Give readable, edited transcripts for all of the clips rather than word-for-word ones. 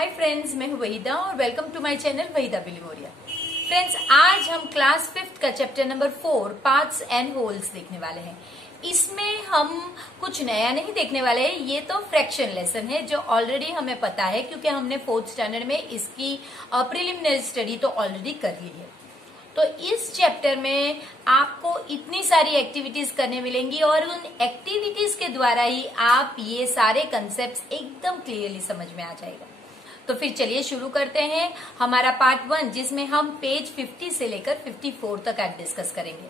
Hi friends, मैं हूं वहीदा और welcome to my channel Waheeda Bilimoria. Friends, आज हम क्लास 5th का chapter number 4 parts and holes देखने वाले हैं। इसमें हम कुछ नया नहीं देखने वाले हैं। ये तो फ्रैक्शन लेसन है जो ऑलरेडी हमें पता है क्योंकि हमने 4th स्टैंडर्ड में इसकी प्रिलिमिनरी स्टडी तो ऑलरेडी कर ली है। तो इस चैप्टर में आपको इतनी सारी एक्टिविटीज करने मिलेंगी और उन एक्टिविटीज के द्वारा ही आप ये सारे कंसेप्ट्स एकदम क्लियरली समझ में आ जाएगा। तो फिर चलिए शुरू करते हैं हमारा पार्ट 1, जिसमें हम पेज 50 से लेकर 54 तक आज डिस्कस करेंगे।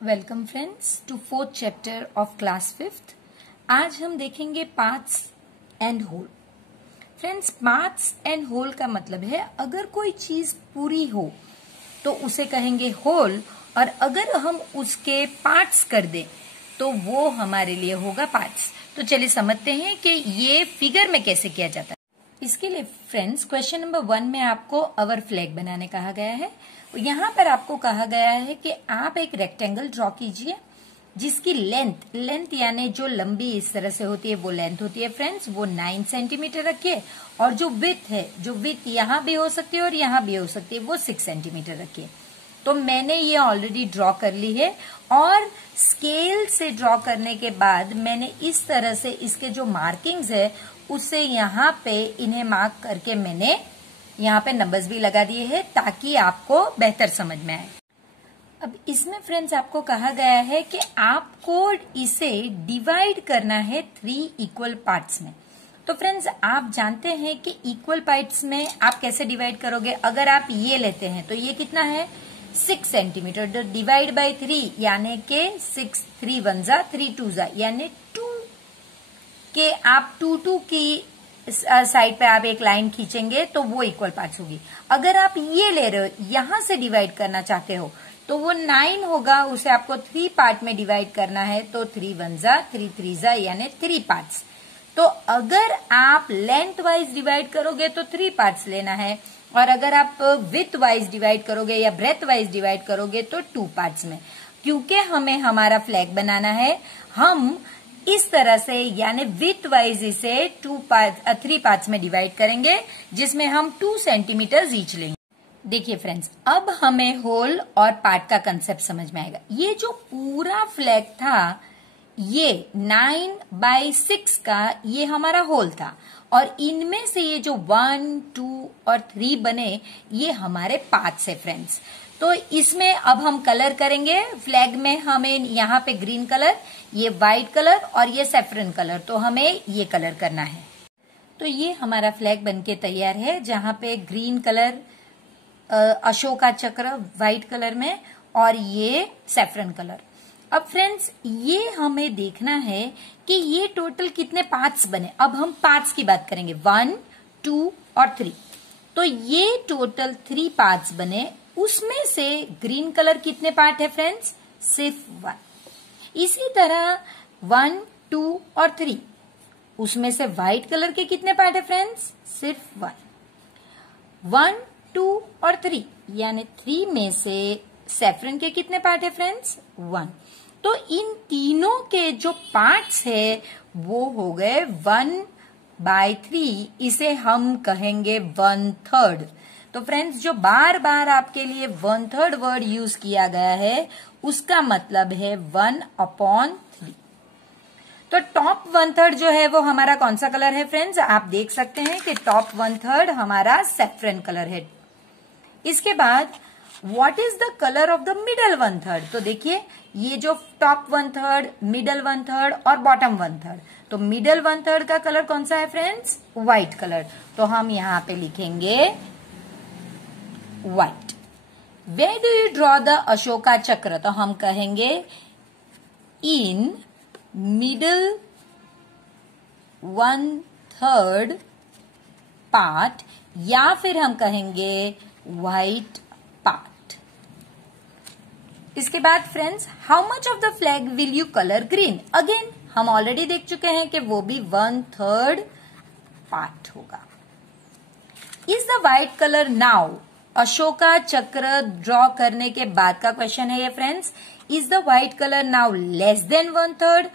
Welcome friends to 4th chapter of class 5th। आज हम देखेंगे parts and whole. Friends, parts and whole का मतलब है अगर कोई चीज पूरी हो तो उसे कहेंगे होल, और अगर हम उसके पार्ट्स कर दें तो वो हमारे लिए होगा पार्ट्स। तो चलिए समझते हैं कि ये फिगर में कैसे किया जाता है। इसके लिए फ्रेंड्स, क्वेश्चन नंबर 1 में आपको अवर फ्लैग बनाने कहा गया है। यहाँ पर आपको कहा गया है कि आप एक रेक्टेंगल ड्रॉ कीजिए जिसकी लेंथ यानी जो लंबी इस तरह से होती है वो लेंथ होती है फ्रेंड्स, वो 9 सेंटीमीटर रखिए, और जो विड्थ है, जो विड्थ यहाँ भी हो सकती है और यहाँ भी हो सकती है, वो 6 सेंटीमीटर रखिए। तो मैंने ये ऑलरेडी ड्रॉ कर ली है और स्केल से ड्रॉ करने के बाद मैंने इस तरह से इसके जो मार्किंग्स है उससे यहाँ पे इन्हें मार्क करके मैंने यहाँ पे नंबर्स भी लगा दिए हैं ताकि आपको बेहतर समझ में आए। अब इसमें फ्रेंड्स आपको कहा गया है कि आपको इसे डिवाइड करना है 3 इक्वल पार्ट्स में। तो फ्रेंड्स, आप जानते हैं कि इक्वल पार्ट्स में आप कैसे डिवाइड करोगे। अगर आप ये लेते हैं तो ये कितना है 6 सेंटीमीटर, तो डिवाइड बाई 3 यानी के 6 3 1 जा 3 2 जा यानी 2 के आप 2 की साइड पे आप एक लाइन खींचेंगे तो वो इक्वल पार्ट्स होगी। अगर आप ये ले रहे हो, यहां से डिवाइड करना चाहते हो तो वो 9 होगा, उसे आपको 3 पार्ट में डिवाइड करना है, तो 3 1 जा 3 3 जा यानी 3 पार्ट्स। तो अगर आप लेंथ वाइज डिवाइड करोगे तो 3 पार्ट्स लेना है, और अगर आप विड्थ वाइज डिवाइड करोगे या ब्रेथ वाइज डिवाइड करोगे तो 2 पार्ट्स में। क्योंकि हमें हमारा फ्लैग बनाना है, हम इस तरह से यानी विड्थ वाइज इसे 3 पार्ट्स में डिवाइड करेंगे जिसमें हम 2 सेंटीमीटर ईच लेंगे। देखिए फ्रेंड्स, अब हमें होल और पार्ट का कंसेप्ट समझ में आएगा। ये जो पूरा फ्लैग था ये 9/6 का ये हमारा होल था, और इनमें से ये जो 1 2 और 3 बने ये हमारे पार्ट्स है फ्रेंड्स। तो इसमें अब हम कलर करेंगे। फ्लैग में हमें यहाँ पे ग्रीन कलर, ये व्हाइट कलर और ये सैफरन कलर, तो हमें ये कलर करना है। तो ये हमारा फ्लैग बनके तैयार है, जहां पे ग्रीन कलर अशोका चक्र व्हाइट कलर में और ये सैफरन कलर। अब फ्रेंड्स, ये हमें देखना है कि ये टोटल कितने पार्ट्स बने। अब हम पार्ट्स की बात करेंगे 1 2 और 3। तो ये टोटल 3 पार्ट्स बने, उसमें से ग्रीन कलर कितने पार्ट है फ्रेंड्स, सिर्फ 1। इसी तरह 1 2 और 3, उसमें से व्हाइट कलर के कितने पार्ट है फ्रेंड्स, सिर्फ 1 2 और 3 यानी 3 में से सैफरन के कितने पार्ट है फ्रेंड्स, 1। तो इन तीनों के जो पार्ट्स है वो हो गए 1/3, इसे हम कहेंगे 1/3। तो फ्रेंड्स, जो बार बार आपके लिए 1/3 वर्ड यूज किया गया है उसका मतलब है 1/3। तो टॉप 1/3 जो है वो हमारा कौन सा कलर है फ्रेंड्स, आप देख सकते हैं कि टॉप 1/3 हमारा सैफरन कलर है। इसके बाद what is the colour of the middle 1/3। तो देखिए, ये जो टॉप 1/3, मिडल 1/3 और बॉटम 1/3, तो मिडल 1/3 का कलर कौन सा है फ्रेंड्स, व्हाइट कलर। तो हम यहाँ पे लिखेंगे white. Where do you draw the Ashoka Chakra, तो हम कहेंगे इन मिडल 1/3 पार्ट, या फिर हम कहेंगे व्हाइट पार्ट। इसके बाद friends, how much of the flag will you colour green. Again हम ऑलरेडी देख चुके हैं कि वो भी 1/3 पार्ट होगा। Is the white colour now, Ashoka Chakra draw करने के बाद का क्वेश्चन है ये friends. Is the white colour now less than 1/3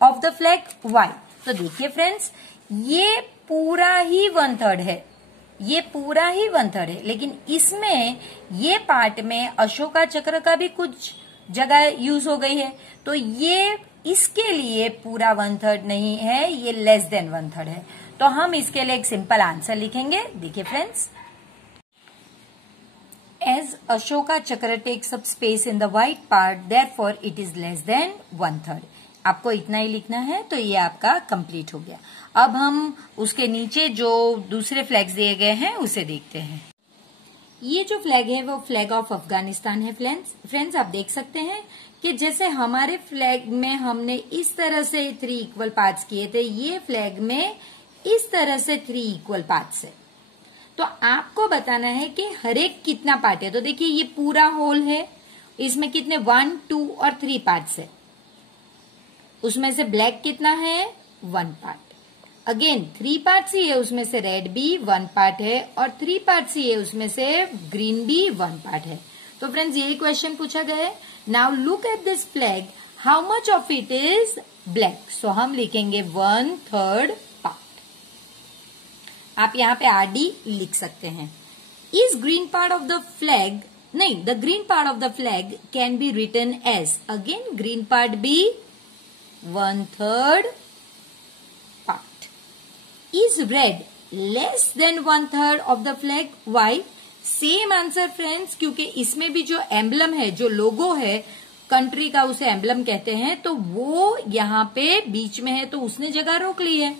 of the flag, why. तो देखिए फ्रेंड्स, ये पूरा ही 1/3 है, ये पूरा ही 1/3 है, लेकिन इसमें ये पार्ट में अशोका चक्र का भी कुछ जगह यूज हो गई है, तो ये इसके लिए पूरा 1/3 नहीं है, ये लेस देन 1/3 है। तो हम इसके लिए एक सिंपल आंसर लिखेंगे। देखिए friends, as Ashoka Chakra takes up space in the white part, therefore it is less than 1/3। आपको इतना ही लिखना है, तो ये आपका कंप्लीट हो गया। अब हम उसके नीचे जो दूसरे फ्लैग्स दिए गए हैं उसे देखते हैं। ये जो फ्लैग है वो फ्लैग ऑफ अफगानिस्तान है। फ्रेंड्स आप देख सकते हैं कि जैसे हमारे फ्लैग में हमने इस तरह से 3 इक्वल पार्ट्स किए थे, ये फ्लैग में इस तरह से 3 इक्वल पार्ट्स है। तो आपको बताना है कि हर एक कितना पार्ट है। तो देखिए ये पूरा होल है, इसमें कितने 1, 2 और 3 पार्ट्स है। उसमें से ब्लैक कितना है 1 पार्ट, अगेन 3 पार्ट्स ही है, उसमें से रेड भी 1 पार्ट है और 3 पार्ट्स ही है, उसमें से ग्रीन भी 1 पार्ट है। तो फ्रेंड्स यही क्वेश्चन पूछा गया है। Now look at this flag, how much of it is black. So हम लिखेंगे 1/3 पार्ट। आप यहाँ पे आरडी लिख सकते हैं। Is green part of the flag, नहीं, the green part of the flag can be written as, again green part भी 1/3 part. Is red less than 1/3 of the flag? Why? Same answer friends, क्योंकि इसमें भी जो emblem है, जो लोगो है country का, उसे एम्बलम कहते हैं, तो वो यहाँ पे बीच में है, तो उसने जगह रोक ली है।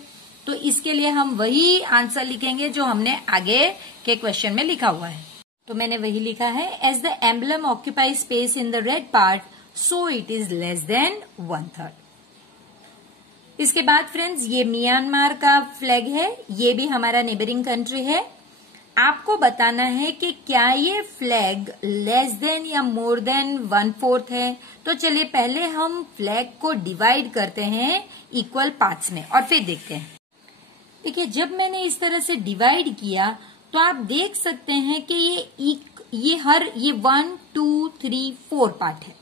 तो इसके लिए हम वही आंसर लिखेंगे जो हमने आगे के क्वेश्चन में लिखा हुआ है। तो मैंने वही लिखा है, as the emblem occupy space in the red part, so it is less than 1/3। इसके बाद फ्रेंड्स ये म्यांमार का फ्लैग है, ये भी हमारा नेबरिंग कंट्री है। आपको बताना है कि क्या ये फ्लैग लेस देन या मोर देन 1/4 है। तो चलिए पहले हम फ्लैग को डिवाइड करते हैं इक्वल पार्ट्स में और फिर देखते हैं। देखिए जब मैंने इस तरह से डिवाइड किया तो आप देख सकते हैं कि ये 1, 2, 3, 4 पार्ट है,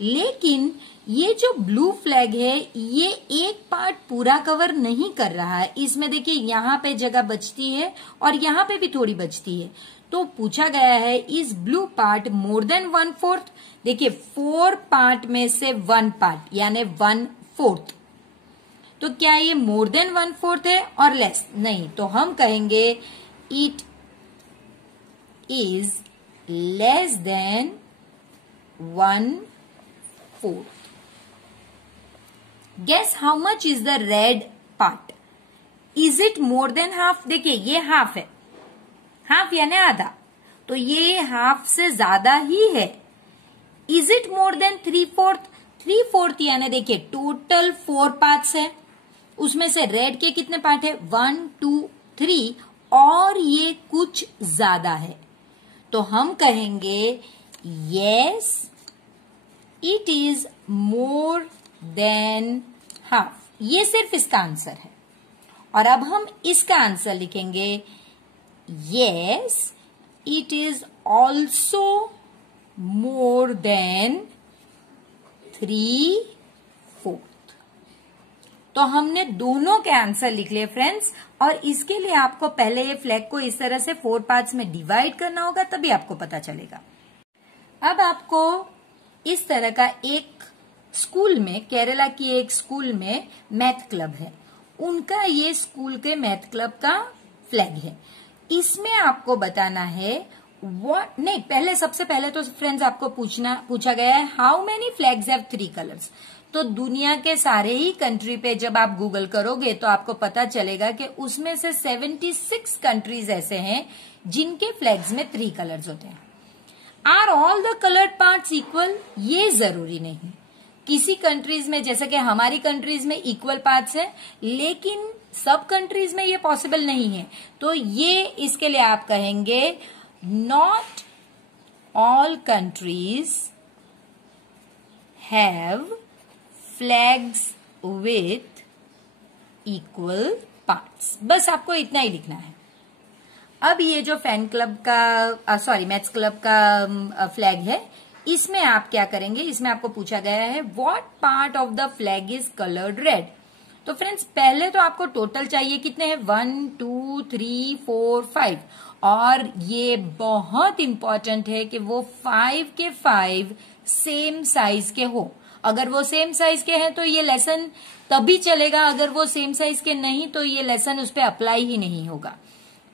लेकिन ये जो ब्लू फ्लैग है ये एक पार्ट पूरा कवर नहीं कर रहा है। इसमें देखिए यहाँ पे जगह बचती है और यहाँ पे भी थोड़ी बचती है। तो पूछा गया है is blue part more than 1/4। देखिए 4 पार्ट में से 1 पार्ट यानी 1/4। तो क्या ये मोर देन 1/4 है और लेस? नहीं, तो हम कहेंगे it is less then 1/4। Guess how much is the red part? Is it more than half? देखिए ये हाफ है, हाफ यानी आधा, तो ये हाफ से ज्यादा ही है। Is it more than 3/4? 3/4 यानी देखिए टोटल 4 पार्ट्स है, उसमें से रेड के कितने पार्ट है 1, 2, 3 और ये कुछ ज्यादा है। तो हम कहेंगे yes it is more than half. ये सिर्फ इसका आंसर है। और अब हम इसका आंसर लिखेंगे yes it is also more than 3/4। तो हमने दोनों के आंसर लिख लिए फ्रेंड्स। और इसके लिए आपको पहले ये फ्लैग को इस तरह से 4 पार्ट्स में डिवाइड करना होगा, तभी आपको पता चलेगा। अब आपको इस तरह का एक स्कूल में, केरला की एक स्कूल में मैथ क्लब है, उनका ये स्कूल के मैथ क्लब का फ्लैग है। इसमें आपको बताना है सबसे पहले तो फ्रेंड्स आपको पूछा गया है how many flags have 3 colours. तो दुनिया के सारे ही कंट्री पे जब आप गूगल करोगे तो आपको पता चलेगा कि उसमें से 76 कंट्रीज ऐसे हैं जिनके फ्लैग्स में 3 कलर्स होते हैं। Are all the coloured parts equal? ये जरूरी नहीं। किसी कंट्रीज में, जैसे कि हमारी कंट्रीज में इक्वल पार्ट्स है, लेकिन सब कंट्रीज में ये पॉसिबल नहीं है। तो ये इसके लिए आप कहेंगे not all countries have flags with equal parts. बस आपको इतना ही लिखना है। अब ये जो फैन क्लब का मैथ्स क्लब का फ्लैग है, इसमें आप क्या करेंगे, इसमें आपको पूछा गया है what part of the flag is coloured red. तो फ्रेंड्स पहले तो आपको टोटल चाहिए कितने हैं, 1 2 3 4 5, और ये बहुत इंपॉर्टेंट है कि वो 5 के 5 सेम साइज के हो। अगर वो सेम साइज के हैं तो ये लेसन तभी चलेगा, अगर वो सेम साइज के नहीं तो ये लेसन उस पर अप्लाई ही नहीं होगा।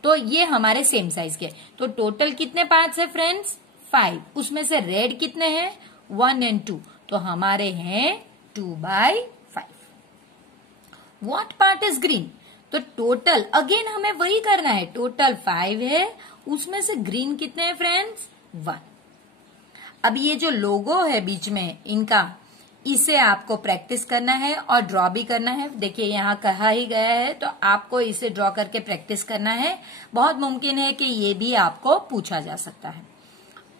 तो ये हमारे सेम साइज के, तो टोटल कितने पार्ट्स है फ्रेंड्स, 5। उसमें से रेड कितने हैं, 1 और 2, तो हमारे हैं 2/5। व्हाट पार्ट इज ग्रीन, तो टोटल अगेन हमें वही करना है, टोटल 5 है, उसमें से ग्रीन कितने हैं फ्रेंड्स, 1। अब ये जो लोगो है बीच में इनका, इसे आपको प्रैक्टिस करना है और ड्रॉ भी करना है। देखिए यहाँ कहा ही गया है, तो आपको इसे ड्रॉ करके प्रैक्टिस करना है। बहुत मुमकिन है कि ये भी आपको पूछा जा सकता है।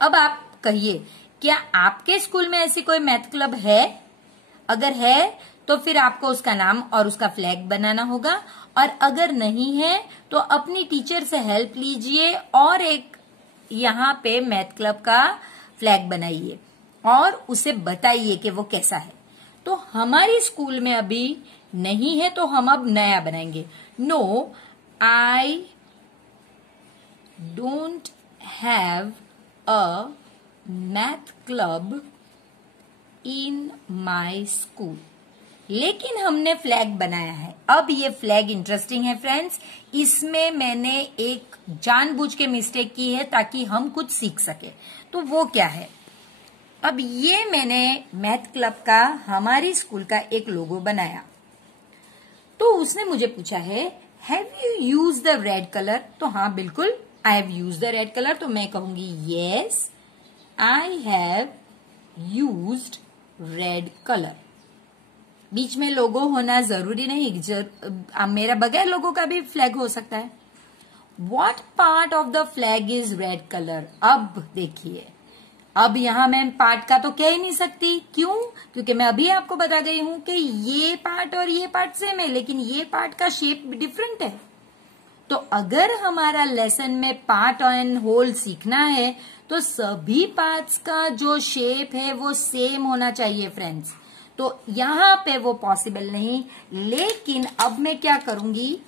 अब आप कहिए, क्या आपके स्कूल में ऐसी कोई मैथ क्लब है? अगर है तो फिर आपको उसका नाम और उसका फ्लैग बनाना होगा, और अगर नहीं है तो अपनी टीचर से हेल्प लीजिए और एक यहाँ पे मैथ क्लब का फ्लैग बनाइए और उसे बताइए कि वो कैसा है। तो हमारी स्कूल में अभी नहीं है तो हम अब नया बनाएंगे। No, I don't have a math club in my school, लेकिन हमने फ्लैग बनाया है। अब ये फ्लैग इंटरेस्टिंग है फ्रेंड्स, इसमें मैंने एक जानबूझ के मिस्टेक की है ताकि हम कुछ सीख सके। तो वो क्या है, अब ये मैंने मैथ क्लब का हमारी स्कूल का एक लोगो बनाया, तो उसने मुझे पूछा है have you use the red colour, तो हाँ बिल्कुल I have use the red colour, तो मैं कहूंगी yes I have used red colour. बीच में लोगो होना जरूरी नहीं, मेरा बगैर लोगो का भी फ्लैग हो सकता है। What part of the flag is red color? अब देखिए, अब यहां मैं पार्ट का तो कह ही नहीं सकती, क्यों? क्योंकि मैं अभी आपको बता गई हूं कि ये पार्ट और ये पार्ट सेम है, लेकिन ये पार्ट का शेप डिफरेंट है। तो अगर हमारा लेसन में पार्ट एंड होल सीखना है तो सभी पार्ट्स का जो शेप है वो सेम होना चाहिए फ्रेंड्स। तो यहाँ पे वो पॉसिबल नहीं, लेकिन अब मैं क्या करूंगी,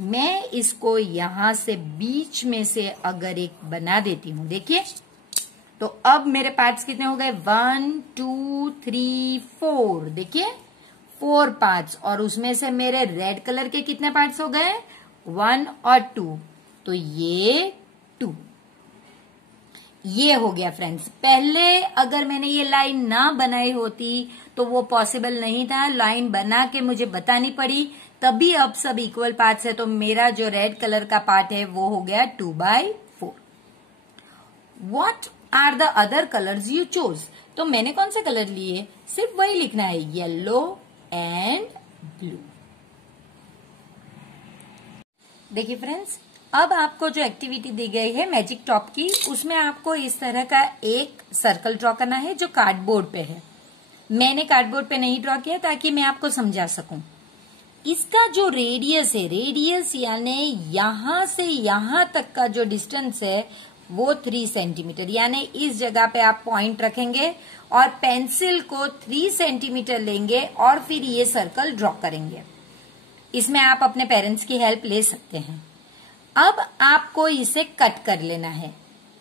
मैं इसको यहां से बीच में से अगर एक बना देती हूं, देखिए तो अब मेरे पार्ट्स कितने हो गए, 1 2 3 4, देखिए 4 पार्ट्स, और उसमें से मेरे रेड कलर के कितने पार्ट्स हो गए, 1 और 2, तो ये 2, ये हो गया फ्रेंड्स। पहले अगर मैंने ये लाइन ना बनाई होती तो वो पॉसिबल नहीं था, लाइन बना के मुझे बतानी पड़ी, तभी अब सब इक्वल पार्ट्स है, तो मेरा जो रेड कलर का पार्ट है वो हो गया 2/4। What are the other colors you chose? तो मैंने कौन से कलर लिए, सिर्फ वही लिखना है, येलो एंड ब्लू। देखिए फ्रेंड्स, अब आपको जो एक्टिविटी दी गई है मैजिक टॉप की, उसमें आपको इस तरह का एक सर्कल ड्रॉ करना है जो कार्डबोर्ड पे है। मैंने कार्डबोर्ड पे नहीं ड्रॉ किया ताकि मैं आपको समझा सकूं। इसका जो रेडियस है, रेडियस यानी यहां से यहां तक का जो डिस्टेंस है वो 3 सेंटीमीटर, यानी इस जगह पे आप पॉइंट रखेंगे और पेंसिल को 3 सेंटीमीटर लेंगे और फिर ये सर्कल ड्रॉ करेंगे। इसमें आप अपने पेरेंट्स की हेल्प ले सकते हैं। अब आपको इसे कट कर लेना है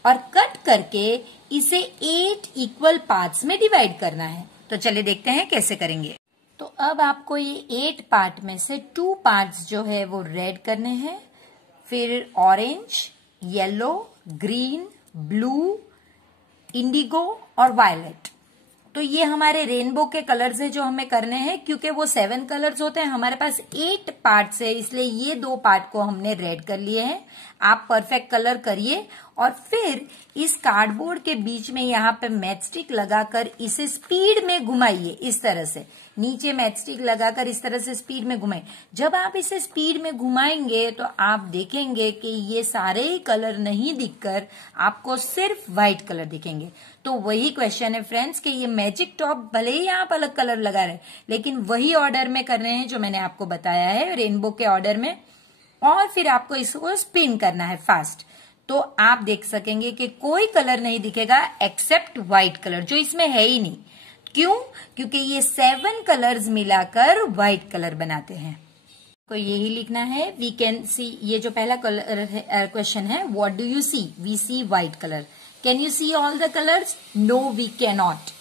और कट करके इसे 8 इक्वल पार्ट्स में डिवाइड करना है। तो चलिए देखते हैं कैसे करेंगे। तो अब आपको ये 8 पार्ट में से 2 पार्ट्स जो है वो रेड करने हैं, फिर orange, yellow, green, blue, Indigo और वायलेट। तो ये हमारे रेनबो के कलर्स है जो हमें करने हैं, क्योंकि वो 7 कलर्स होते हैं, हमारे पास 8 पार्ट्स है, इसलिए ये 2 पार्ट को हमने रेड कर लिए हैं। आप परफेक्ट कलर करिए और फिर इस कार्डबोर्ड के बीच में यहाँ पे मैचस्टिक लगाकर इसे स्पीड में घुमाइए, इस तरह से नीचे मैचस्टिक लगाकर इस तरह से स्पीड में घुमाइए। जब आप इसे स्पीड में घुमाएंगे तो आप देखेंगे कि ये सारे कलर नहीं दिखकर आपको सिर्फ व्हाइट कलर दिखेंगे। तो वही क्वेश्चन है फ्रेंड्स कि ये मैजिक टॉप भले ही आप अलग कलर लगा रहे हैं, लेकिन वही ऑर्डर में कर रहे हैं जो मैंने आपको बताया है, रेनबो के ऑर्डर में, और फिर आपको इसको स्पिन करना है फास्ट। तो आप देख सकेंगे कि कोई कलर नहीं दिखेगा एक्सेप्ट व्हाइट कलर, जो इसमें है ही नहीं। क्यों? क्योंकि ये 7 कलर्स मिलाकर व्हाइट कलर बनाते हैं। तो यही लिखना है। वी कैन सी, ये जो पहला क्वेश्चन है, what do you see? We see white colour. Can you see all the colours? No we can not.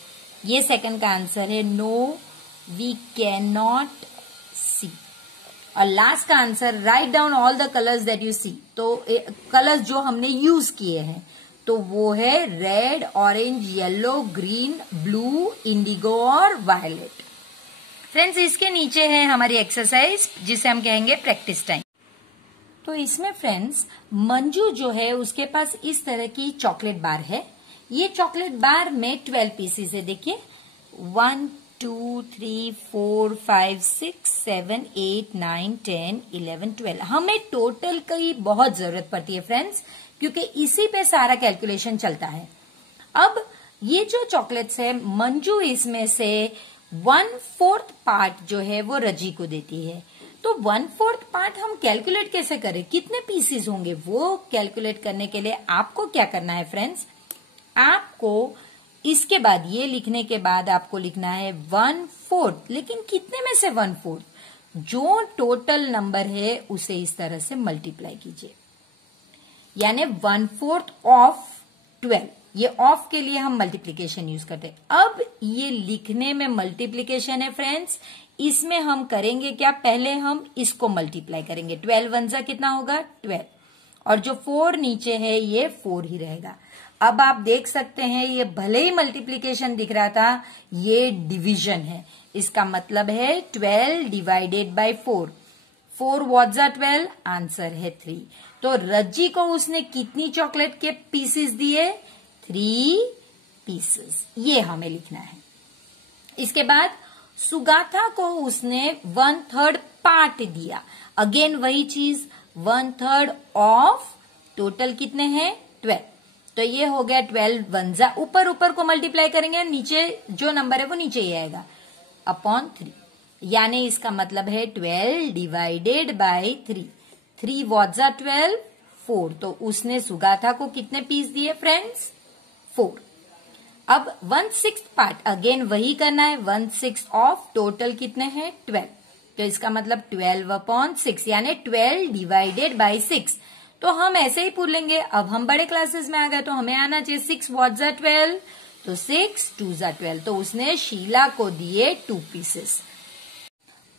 ये सेकंड का आंसर है, no we can not see. और लास्ट का answer, write down all the colours that you see. तो colours जो हमने use किए हैं तो वो है red, orange, yellow, green, blue, Indigo और वायलेट। फ्रेंड्स, इसके नीचे है हमारी एक्सरसाइज जिसे हम कहेंगे प्रैक्टिस टाइम। तो इसमें फ्रेंड्स, मंजू जो है उसके पास इस तरह की चॉकलेट बार है। ये चॉकलेट बार में 12 पीसेस है। देखिए 1 2 3 4 5 6 7 8 9 10 11 12। हमें टोटल की बहुत जरूरत पड़ती है फ्रेंड्स, क्योंकि इसी पे सारा कैलकुलेशन चलता है। अब ये जो चॉकलेट्स है, मंजू इसमें से 1/4 पार्ट जो है वो रजी को देती है। तो 1/4 पार्ट हम कैलकुलेट कैसे करें, कितने पीसेस होंगे, वो कैलकुलेट करने के लिए आपको क्या करना है फ्रेंड्स, आपको इसके बाद, ये लिखने के बाद आपको लिखना है 1/4। लेकिन कितने में से 1/4? जो टोटल नंबर है उसे इस तरह से मल्टीप्लाई कीजिए, यानी 1/4 ऑफ 12। ये ऑफ के लिए हम मल्टीप्लीकेशन यूज करते हैं। अब ये लिखने में मल्टीप्लीकेशन है फ्रेंड्स, इसमें हम करेंगे क्या, पहले हम इसको मल्टीप्लाई करेंगे। 12 1 जा कितना होगा 12, और जो 4 नीचे है ये 4 ही रहेगा। अब आप देख सकते हैं ये भले ही मल्टीप्लीकेशन दिख रहा था, ये डिवीजन है। इसका मतलब है 12 डिवाइडेड बाय 4। 4 व्हाट जा 12, आंसर है 3। तो रज्जी को उसने कितनी चॉकलेट के पीसेस दिए? 3 पीसेस। ये हमें लिखना है। इसके बाद सुगाथा को उसने 1/3 पार्ट दिया। अगेन वही चीज, 1/3 ऑफ टोटल कितने हैं 12। तो ये हो गया 12 1 जा, ऊपर ऊपर को मल्टीप्लाई करेंगे, नीचे जो नंबर है वो नीचे ही आएगा, अपॉन 3। यानी इसका मतलब है 12 डिवाइडेड बाय 3। 3 व्हाट जा 12, 4। तो उसने सुगाथा को कितने पीस दिए फ्रेंड्स? 4। अब 1/6 पार्ट, अगेन वही करना है। 1/6 ऑफ टोटल कितने हैं 12। तो इसका मतलब 12/6, यानी 12 डिवाइडेड बाय 6। तो हम ऐसे ही पूछ लेंगे। अब हम बड़े क्लासेस में आ गए तो हमें आना चाहिए 6 व्हाट जा 12, तो 6 2 जा 12। तो उसने शीला को दिए 2 पीसेस,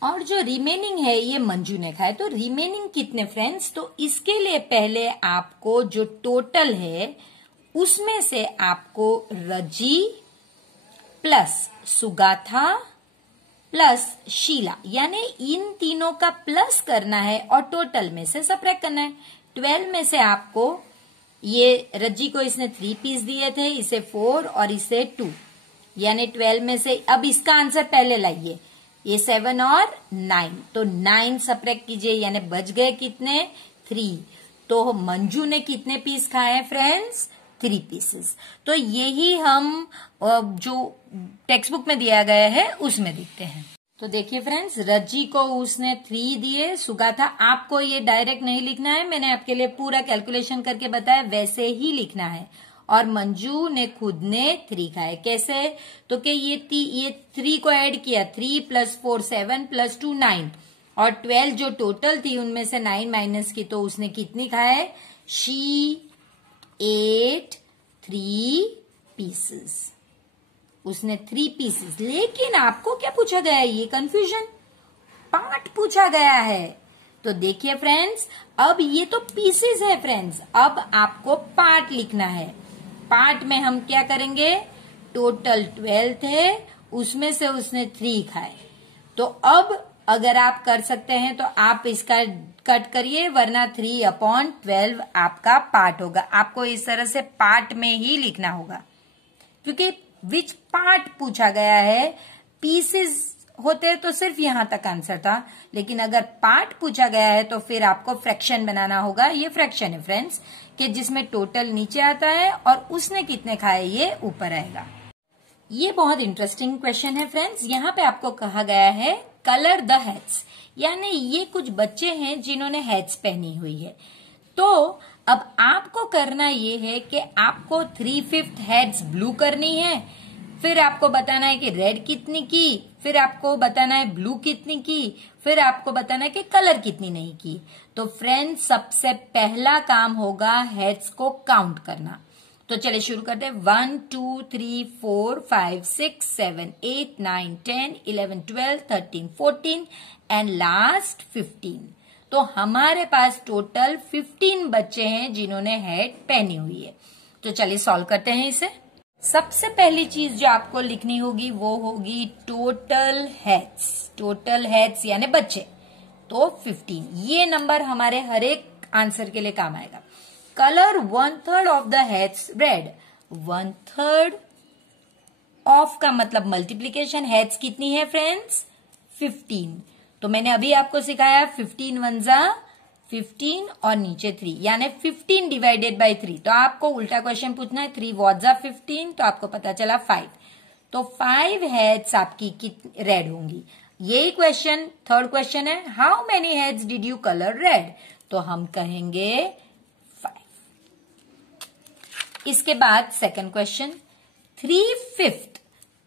और जो रिमेनिंग है ये मंजू ने खाए। तो रिमेनिंग कितने फ्रेंड्स? तो इसके लिए पहले आपको जो टोटल है उसमें से आपको रजी प्लस सुगाथा प्लस शीला, यानी इन तीनों का प्लस करना है और टोटल में से सबट्रैक्ट करना है। 12 में से आपको, ये रज्जी को इसने 3 पीस दिए थे, इसे 4 और इसे 2, यानी 12 में से, अब इसका आंसर पहले लाइए, ये 7 और 9। तो 9 सबट्रैक्ट कीजिए, यानी बच गए कितने 3। तो मंजू ने कितने पीस खाए हैं फ्रेंड्स? 3 पीसेस। तो यही हम जो टेक्स्ट बुक में दिया गया है उसमें देखते हैं। तो देखिए फ्रेंड्स, रज्जी को उसने 3 दिए, सुगाथा, आपको ये डायरेक्ट नहीं लिखना है, मैंने आपके लिए पूरा कैलकुलेशन करके बताया, वैसे ही लिखना है। और मंजू ने खुद ने 3 खाए। कैसे? तो कि ये 3 को ऐड किया, 3 + 4 7 + 2 9, और 12 जो टोटल थी उनमें से 9 माइनस की, तो उसने कितनी खाए? She ate 3 pieces. उसने 3 पीसेस। लेकिन आपको क्या पूछा गया है? ये कंफ्यूजन, पार्ट पूछा गया है। तो देखिए फ्रेंड्स, अब ये तो पीसेस है फ्रेंड्स, अब आपको पार्ट लिखना है। पार्ट में हम क्या करेंगे? टोटल 12 थे, उसमें से उसने 3 खाए। तो अब अगर आप कर सकते हैं तो आप इसका कट करिए, वरना 3/12 आपका पार्ट होगा। आपको इस तरह से पार्ट में ही लिखना होगा, क्योंकि विच पार्ट पूछा गया है। पीसेस होते तो सिर्फ यहां तक आंसर था, लेकिन अगर पार्ट पूछा गया है तो फिर आपको फ्रैक्शन बनाना होगा। ये फ्रैक्शन है फ्रेंड्स, कि जिसमें टोटल नीचे आता है और उसने कितने खाए ये ऊपर आएगा। ये बहुत इंटरेस्टिंग क्वेश्चन है फ्रेंड्स। यहाँ पे आपको कहा गया है कलर द हेड्स, यानी ये कुछ बच्चे हैं जिन्होंने हेड्स पहनी हुई है। तो अब आपको करना ये है कि आपको 3/5 हेड्स ब्लू करनी है, फिर आपको बताना है कि रेड कितनी की, फिर आपको बताना है ब्लू कितनी की, फिर आपको बताना है कि कलर कितनी नहीं की। तो फ्रेंड्स सबसे पहला काम होगा हेड्स को काउंट करना। तो चलिए शुरू करते हैं। 1 2 3 4 5 6 7 8 9 10 11 12 13 14 एंड लास्ट 15। तो हमारे पास टोटल 15 बच्चे हैं जिन्होंने हेड पहनी हुई है। तो चलिए सॉल्व करते हैं इसे। सबसे पहली चीज जो आपको लिखनी होगी वो होगी टोटल हेड्स। टोटल हेड्स यानी बच्चे, तो 15। ये नंबर हमारे हर एक आंसर के लिए काम आएगा। Colour 1/3 of the heads red. 1/3 of का मतलब मल्टीप्लीकेशन। हेड्स कितनी है फ्रेंड्स? 15। तो मैंने अभी आपको सिखाया 15 1 जा 15 और नीचे 3 यानी 15 डिवाइडेड बाय 3। तो आपको उल्टा क्वेश्चन पूछना है 3 वॉट जा 15, तो आपको पता चला 5। तो 5 हेड्स आपकी रेड होंगी। यही क्वेश्चन थर्ड क्वेश्चन है, how many heads did you colour red? तो हम कहेंगे 5। इसके बाद सेकंड क्वेश्चन 3/5।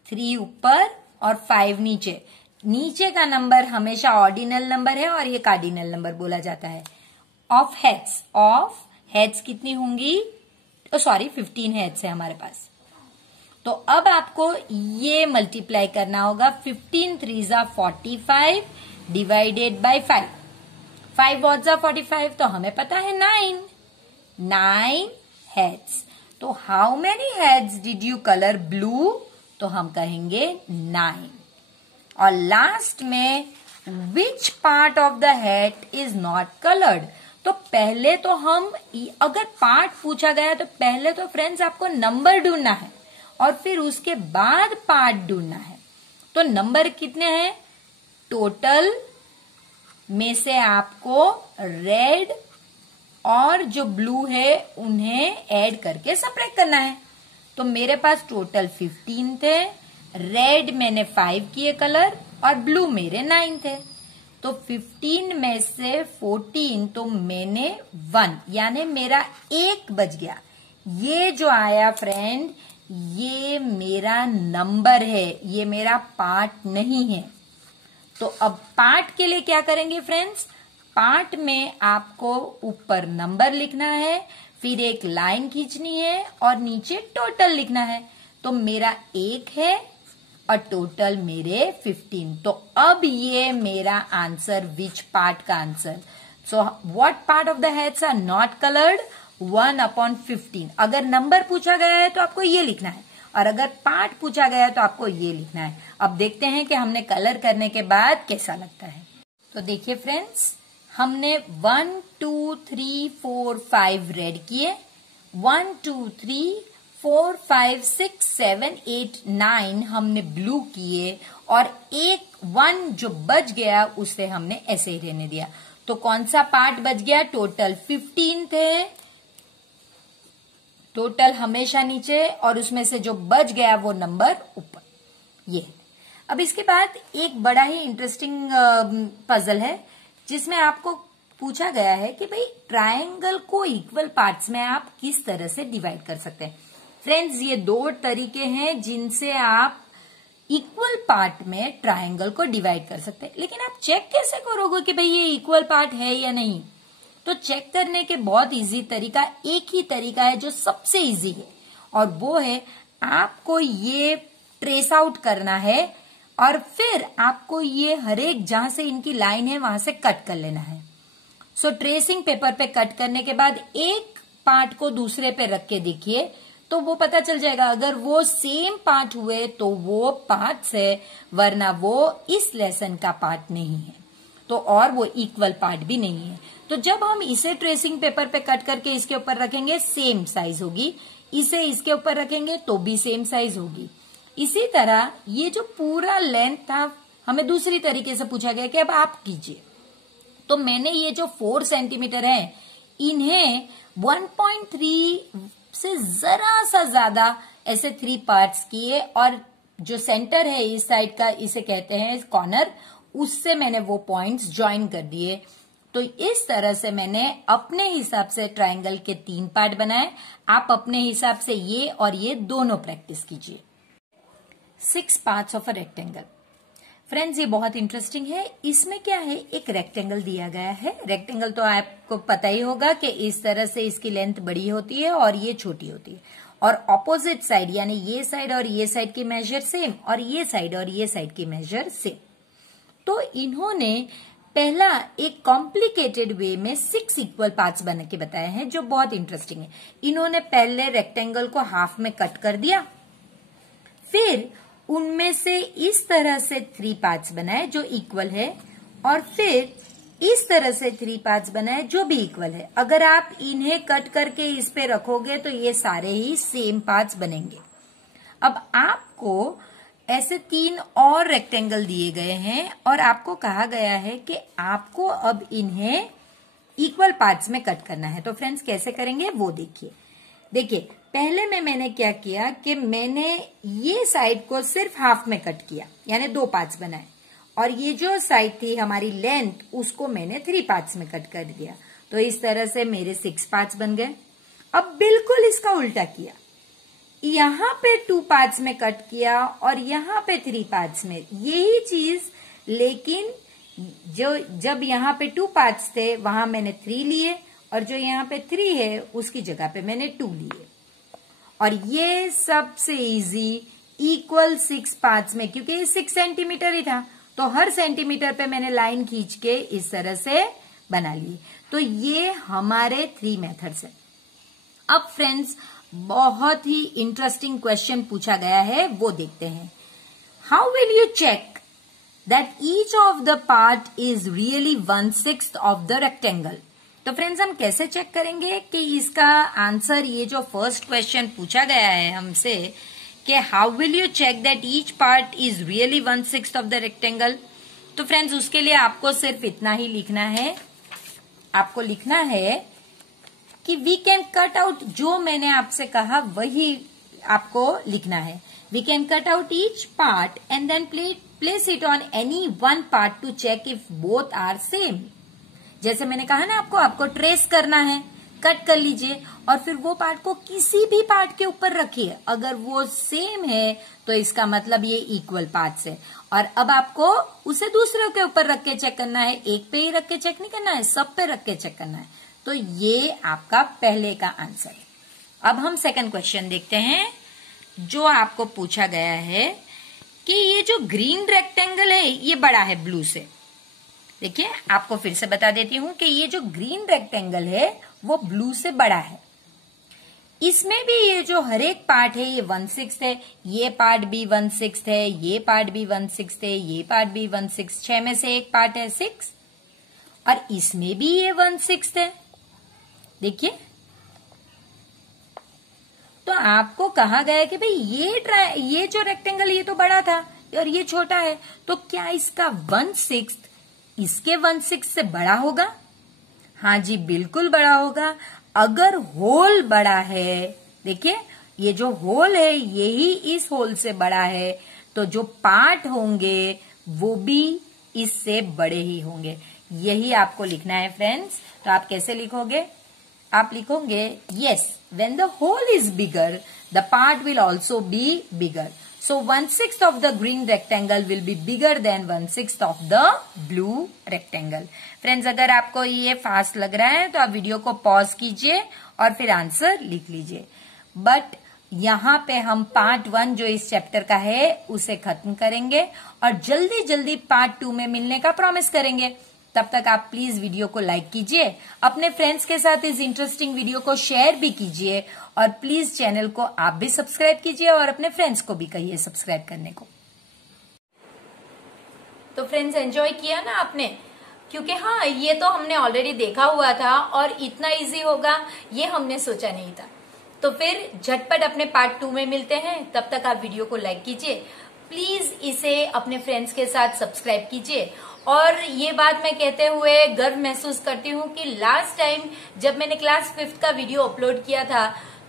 3 ऊपर और 5 नीचे। नीचे का नंबर हमेशा ऑर्डिनल नंबर है और ये कार्डिनल नंबर बोला जाता है। ऑफ हेड्स कितनी होंगी? सॉरी 15 हेड्स है हमारे पास। तो अब आपको ये मल्टीप्लाई करना होगा। 15 3 जा 45 डिवाइडेड बाय 5। 5 वॉट जा 45, तो हमें पता है 9 हेड्स। तो how many heads did you colour blue? तो हम कहेंगे 9। और लास्ट में which part of the head is not coloured? तो पहले तो हम, अगर पार्ट पूछा गया तो पहले तो फ्रेंड्स आपको नंबर ढूंढना है और फिर उसके बाद पार्ट ढूंढना है। तो नंबर कितने हैं? टोटल में से आपको रेड और जो ब्लू है उन्हें ऐड करके सबट्रैक्ट करना है। तो मेरे पास टोटल 15 थे। रेड मैंने 5 किए कलर और ब्लू मेरे 9 थे। तो 15 में से 14 तो मैंने 1 यानी मेरा 1 बच गया। ये जो आया फ्रेंड ये मेरा नंबर है, ये मेरा पार्ट नहीं है। तो अब पार्ट के लिए क्या करेंगे फ्रेंड्स? पार्ट में आपको ऊपर नंबर लिखना है, फिर एक लाइन खींचनी है और नीचे टोटल लिखना है। तो मेरा 1 है और टोटल मेरे 15। तो अब ये मेरा आंसर विच पार्ट का answer. So what part of the heads are not coloured? 1/15। अगर नंबर पूछा गया है तो आपको ये लिखना है और अगर पार्ट पूछा गया है तो आपको ये लिखना है। अब देखते हैं कि हमने कलर करने के बाद कैसा लगता है। तो देखिए फ्रेंड्स, हमने 1 2 3 4 5 रेड किए, 1 2 3 4 5 6 7 8 9 हमने ब्लू किए और 1 जो बच गया उसे हमने ऐसे ही रहने दिया। तो कौन सा पार्ट बच गया? टोटल 15 थे, टोटल हमेशा नीचे और उसमें से जो बच गया वो नंबर ऊपर। ये अब इसके बाद एक बड़ा ही इंटरेस्टिंग पजल है जिसमें आपको पूछा गया है कि भाई ट्रायंगल को इक्वल पार्ट्स में आप किस तरह से डिवाइड कर सकते हैं। फ्रेंड्स ये 2 तरीके हैं जिनसे आप इक्वल पार्ट में ट्रायंगल को डिवाइड कर सकते हैं। लेकिन आप चेक कैसे करोगे कि भाई ये इक्वल पार्ट है या नहीं? तो चेक करने के बहुत इजी तरीका, एक ही तरीका है जो सबसे इजी है और वो है आपको ये ट्रेस आउट करना है और फिर आपको ये हर एक जहां से इनकी लाइन है वहां से कट कर लेना है। सो ट्रेसिंग पेपर पे कट करने के बाद एक पार्ट को दूसरे पे रख के देखिए तो वो पता चल जाएगा। अगर वो सेम पार्ट हुए तो वो पार्ट्स है, वरना वो इस लेसन का पार्ट नहीं है, तो और वो इक्वल पार्ट भी नहीं है। तो जब हम इसे ट्रेसिंग पेपर पे कट करके इसके ऊपर रखेंगे सेम साइज होगी, इसे इसके ऊपर रखेंगे तो भी सेम साइज होगी। इसी तरह ये जो पूरा लेंथ था हमें दूसरी तरीके से पूछा गया कि अब आप कीजिए। तो मैंने ये जो 4 सेंटीमीटर है इन्हें 1.3 से जरा सा ज्यादा ऐसे 3 पार्ट्स किए और जो सेंटर है इस साइड का इसे कहते हैं कॉर्नर, उससे मैंने वो पॉइंट्स ज्वाइन कर दिए। तो इस तरह से मैंने अपने हिसाब से ट्रायंगल के 3 पार्ट बनाए। आप अपने हिसाब से ये और ये दोनों प्रैक्टिस कीजिए। 6 parts of a rectangle. Friends ये बहुत इंटरेस्टिंग है। इसमें क्या है, एक रेक्टेंगल दिया गया है। रेक्टेंगल तो आपको पता ही होगा कि इस तरह से इसकी लेंथ बड़ी होती है और ये छोटी होती है, और ऑपोजिट साइड यानी ये साइड और ये साइड की मेजर सेम और ये साइड और ये साइड की मेजर सेम। तो इन्होंने पहला एक कॉम्प्लिकेटेड वे में 6 इक्वल पार्ट्स बना के बताए हैं, जो बहुत इंटरेस्टिंग है। इन्होंने पहले रेक्टेंगल को हाफ में कट कर दिया, फिर उनमें से इस तरह से 3 पार्ट्स बनाए जो इक्वल है, और फिर इस तरह से 3 पार्ट्स बनाए जो भी इक्वल है। अगर आप इन्हें कट करके इस पे रखोगे तो ये सारे ही सेम पार्ट्स बनेंगे। अब आपको ऐसे 3 और रेक्टेंगल दिए गए हैं और आपको कहा गया है कि आपको अब इन्हें इक्वल पार्ट्स में कट करना है। तो फ्रेंड्स कैसे करेंगे वो देखिए। देखिए पहले में मैंने क्या किया कि मैंने ये साइड को सिर्फ हाफ में कट किया, यानी 2 पार्ट्स बनाए, और ये जो साइड थी हमारी लेंथ उसको मैंने 3 पार्ट्स में कट कर दिया। तो इस तरह से मेरे 6 पार्ट्स बन गए। अब बिल्कुल इसका उल्टा किया, यहां पे 2 पार्ट्स में कट किया और यहां पे 3 पार्ट्स में, यही चीज, लेकिन जो जब यहां पे 2 पार्ट्स थे वहां मैंने 3 लिए, और जो यहाँ पे 3 है उसकी जगह पे मैंने 2 लिए। और ये सबसे इजी इक्वल 6 पार्ट्स में, क्योंकि ये 6 सेंटीमीटर ही था तो हर सेंटीमीटर पे मैंने लाइन खींच के इस तरह से बना ली। तो ये हमारे 3 मेथड्स है। अब फ्रेंड्स बहुत ही इंटरेस्टिंग क्वेश्चन पूछा गया है, वो देखते हैं। How will you check that each of the part is really 1/6 of the rectangle? तो फ्रेंड्स हम कैसे चेक करेंगे कि इसका आंसर, ये जो फर्स्ट क्वेश्चन पूछा गया है हमसे कि how will you check that each part is really 1/6 of the rectangle, तो फ्रेंड्स उसके लिए आपको सिर्फ इतना ही लिखना है। आपको लिखना है कि वी कैन कट आउट, जो मैंने आपसे कहा वही आपको लिखना है। We can cut out each part and then place it on any one part to check if both are same. जैसे मैंने कहा ना आपको ट्रेस करना है, कट कर लीजिए और फिर वो पार्ट को किसी भी पार्ट के ऊपर रखिए। अगर वो सेम है तो इसका मतलब ये इक्वल पार्ट्स है। और अब आपको उसे दूसरे के ऊपर रख के चेक करना है, एक पे ही रख के चेक नहीं करना है, सब पे रख के चेक करना है। तो ये आपका पहले का आंसर है। अब हम सेकंड क्वेश्चन देखते हैं, जो आपको पूछा गया है कि ये जो ग्रीन रेक्टेंगल है ये बड़ा है ब्लू से। देखिए आपको फिर से बता देती हूं कि ये जो ग्रीन रेक्टेंगल है वो ब्लू से बड़ा है। इसमें भी ये जो हर एक पार्ट है ये 1/6 है, ये पार्ट भी 1/6 है, ये पार्ट भी 1/6 है, ये पार्ट भी 1/6, 6 में से एक पार्ट है 6, और इसमें भी ये 1/6 है। देखिए तो आपको कहा गया है कि भाई ये जो रेक्टेंगल ये तो बड़ा था और ये छोटा है, तो क्या इसका 1/6 इसके 1/6 से बड़ा होगा? हाँ जी बिल्कुल बड़ा होगा। अगर होल बड़ा है, देखिए ये जो होल है यही इस होल से बड़ा है, तो जो पार्ट होंगे वो भी इससे बड़े ही होंगे। यही आपको लिखना है फ्रेंड्स। तो आप कैसे लिखोगे? आप लिखोगे yes, when the whole is bigger the part will also be bigger. So 1/6 of the green rectangle will be bigger than 1/6 of the blue rectangle. Friends अगर आपको ये फास्ट लग रहा है तो आप वीडियो को पॉज कीजिए और फिर आंसर लिख लीजिए। बट यहाँ पे हम पार्ट 1 जो इस चैप्टर का है उसे खत्म करेंगे और जल्दी जल्दी पार्ट 2 में मिलने का प्रॉमिस करेंगे। तब तक आप प्लीज वीडियो को लाइक कीजिए, अपने फ्रेंड्स के साथ इस इंटरेस्टिंग वीडियो को शेयर भी कीजिए, और प्लीज चैनल को आप भी सब्सक्राइब कीजिए और अपने फ्रेंड्स को भी कहिए सब्सक्राइब करने को। तो फ्रेंड्स एंजॉय किया ना आपने? क्योंकि हाँ ये तो हमने ऑलरेडी देखा हुआ था और इतना इजी होगा ये हमने सोचा नहीं था। तो फिर झटपट अपने पार्ट 2 में मिलते हैं। तब तक आप वीडियो को लाइक कीजिए, प्लीज इसे अपने फ्रेंड्स के साथ सब्सक्राइब कीजिए। और ये बात मैं कहते हुए गर्व महसूस करती हूँ कि लास्ट टाइम जब मैंने क्लास 5th का वीडियो अपलोड किया था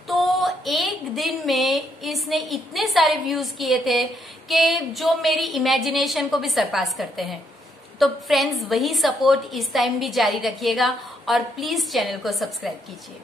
तो एक दिन में इसने इतने सारे व्यूज किए थे कि जो मेरी इमेजिनेशन को भी सरपास करते हैं। तो फ्रेंड्स वही सपोर्ट इस टाइम भी जारी रखिएगा और प्लीज चैनल को सब्सक्राइब कीजिए।